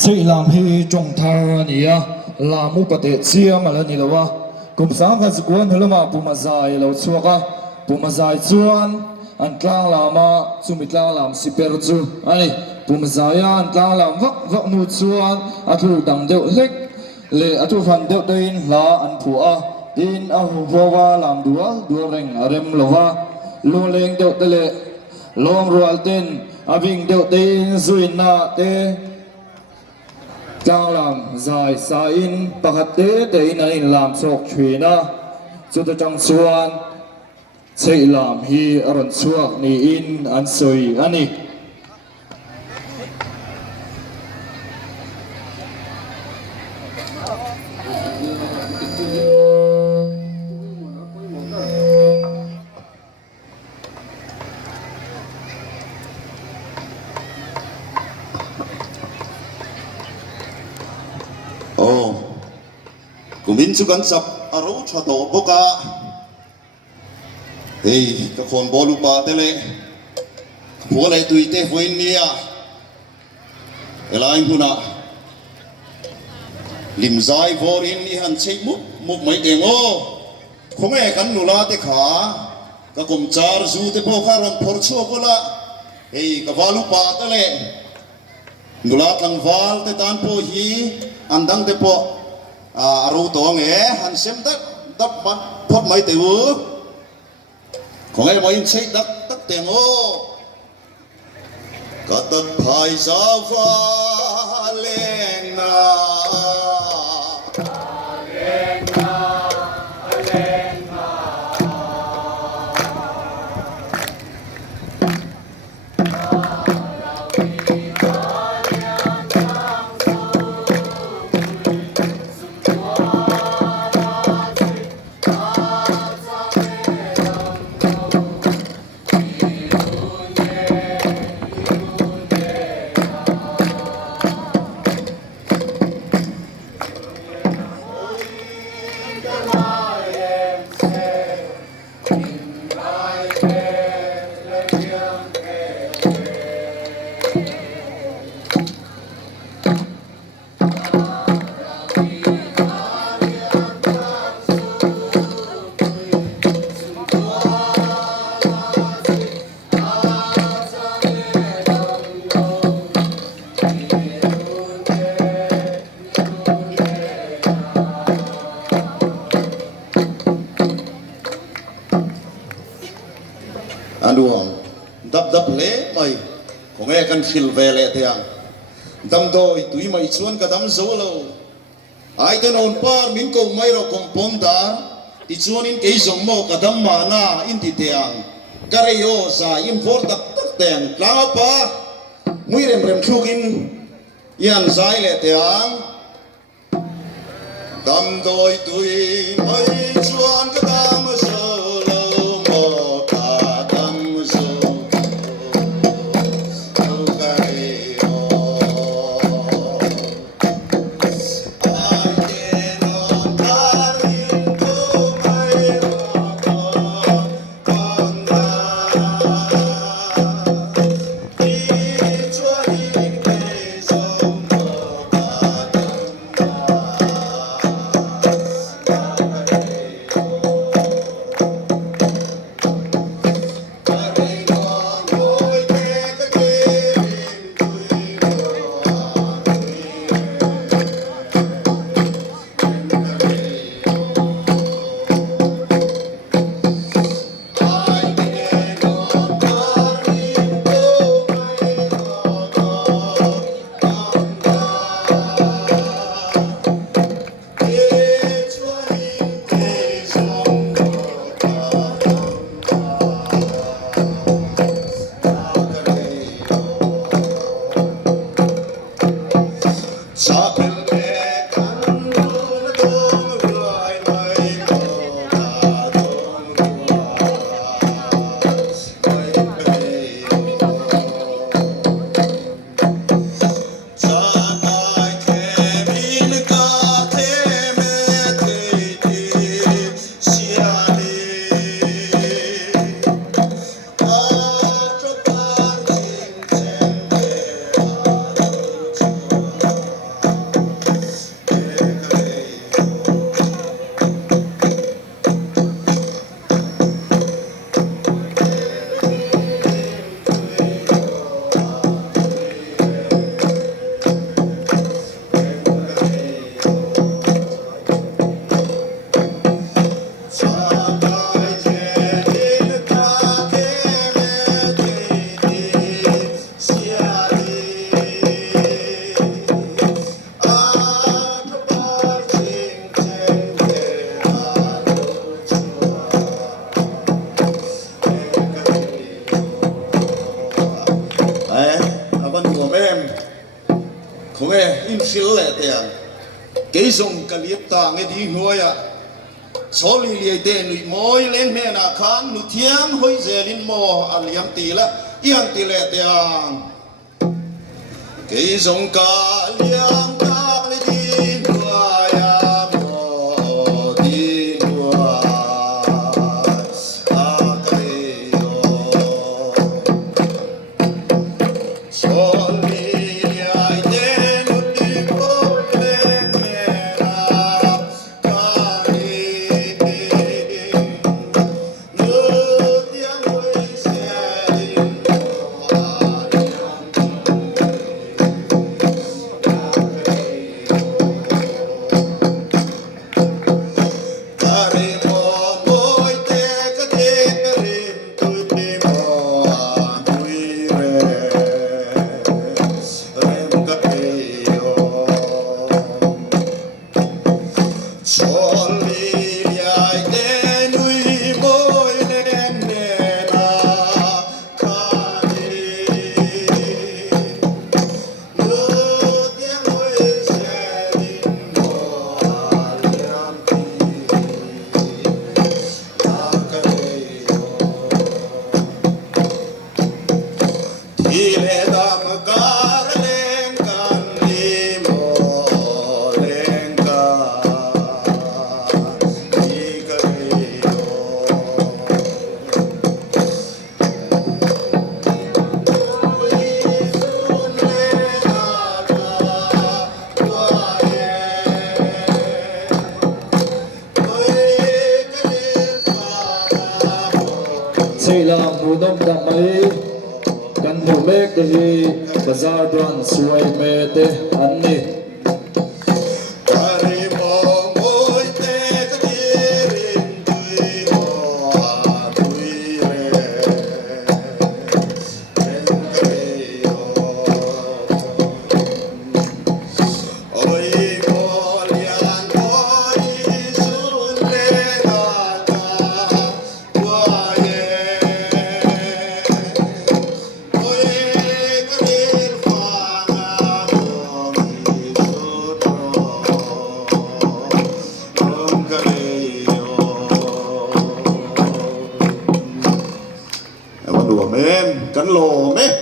Chị làm hi trồng thar nia làm mu bate chia mà lên nilawa cùng sáng khai quân hello mà bùm dài lâu chuaka bùm dài chuan an tlang lama chumitlang lam siper chu ani bùm dài an tlang lam vak nu chuan athu dang deuh lek le athu fan deuh dein la an phua tin a huwa lam dual reng rem lova lo leng deuh tele long rual ten aving deuh dein zuina te Trang làm dài xa in bạc tế để in anh làm sọc thuyền cho tôi trong xuân chạy làm hi aron chuak ni in an soi ani Kumin sukan sap aro chato boka hey ka khon bolu pa tele phua lai tuite hoin nia elai huna lim zai vorin ni han chei muk mai dengo khome kan nula te kha ka kom char zu te po kharon phor chu kola hey ka valu pa tele nula tlang val te tan po hi andang te po aru to nge han sem đắp ba phốt mấy tiểu còn nghe mấy chơi đắp tiền ô cả tập phải sao pha lên aduang dap le mai ko nge kan khil ve le te ang dam doi tui mai chuan ka dam zo lo ai ten on par min ko mai ro komponda ti chuan in ke zong mo ka dam ma na in ti te ang kare yo za in vor tak teng la pa mui rem thukin yan zai le te ang dam doi tui mai chuan ka dam zo nghe in phil lệ tiền cái dòng cái liệp ta nghe đi nuôi à số li li tên nuôi mồi lên nè na khang nu thiang hoi zelin mo aliam ti la iang ti lệ tiền cái dòng cả liang ta li đi nuôi à mo đi nuôi à cái yo số Xây làm mù đông đậm ấy Căn mù mếch để hi Bà ra đoàn xuôi mê tê ăn nì cắn lồ mê